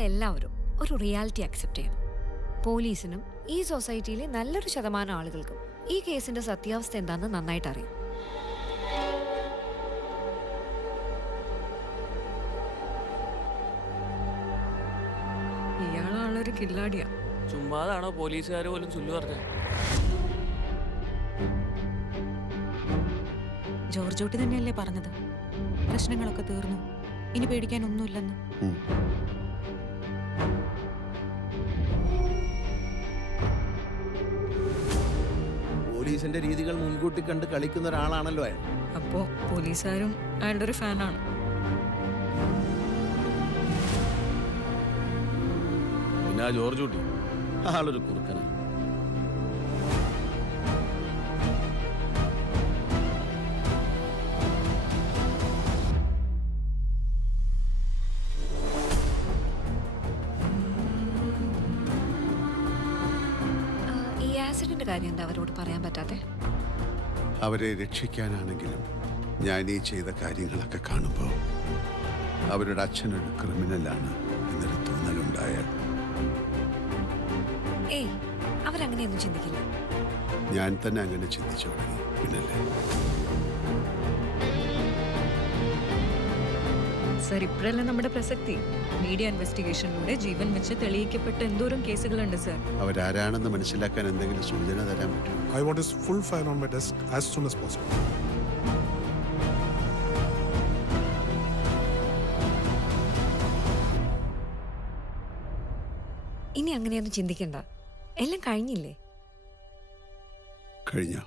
നിങ്ങളെല്ലാവരും ഒരു reality accept ചെയ്യണം. പോലീസിനും ഈ സൊസൈറ്റിയിലെ നല്ലൊരു ശതമാനം ആളുകൾക്കും ഈ കേസിന്റെ സത്യാവസ്ഥ എന്താണെന്ന് നന്നായിട്ട് അറിയാം. ഇയാളാളൊരു കില്ലാടിയാ. ചുമ്മാതാണോ പോലീസുകാർ പോലും ചൊല്ലു പറഞ്ഞത്? ജോർജ് കുട്ടി തന്നെയല്ലേ പറഞ്ഞത്, പ്രശ്നങ്ങളൊക്കെ തീർന്നു, ഇനി പേടിക്കാനൊന്നുമില്ലെന്ന്. പോലീസിന്റെ രീതികൾ മുൻകൂട്ടി കണ്ട് കളിക്കുന്ന ഒരാളാണല്ലോ അയാൾ. അപ്പോ പോലീസുകാരും അയാളുടെ ഒരു ഫാനാണ്. പിന്നെ ആ ജോർജ് കുട്ടി ആളൊരു കുറുക്കനാണ്. ഈ ആക്സിഡന്റ് കാര്യം എന്താ അവരോട് പറയാൻ പറ്റാത്തെ? അവരെ രക്ഷിക്കാനാണെങ്കിലും ഞാൻ ഈ ചെയ്ത കാര്യങ്ങളൊക്കെ കാണുമ്പോൾ അവരുടെ അച്ഛനൊരു ക്രിമിനലാണ് എന്നൊരു തോന്നലുണ്ടായാൽ ഏയ്, അവരങ്ങനെയൊന്നും ചിന്തിക്കില്ല. ഞാൻ തന്നെ അങ്ങനെ ചിന്തിച്ചു തുടങ്ങി. പിന്നല്ലേ സർ, ഇപ്പോഴല്ലേ നമ്മുടെ പ്രസക്തി. മീഡിയ ഇൻവെസ്റ്റിഗേഷനിലൂടെ ജീവൻ വെച്ച് തെളിയിക്കപ്പെട്ട എന്തോരം കേസുകളുണ്ട് സർ. അവരാരാണെന്ന് മനസ്സിലാക്കാൻ എന്തെങ്കിലും സൂചന തരാൻ പറ്റുമോ? I want his full file on my desk as soon as possible. ഇനി അങ്ങനെയൊന്നും ചിന്തിക്കണ്ട, എല്ലാം കഴിഞ്ഞില്ലേ? കഴിഞ്ഞോ?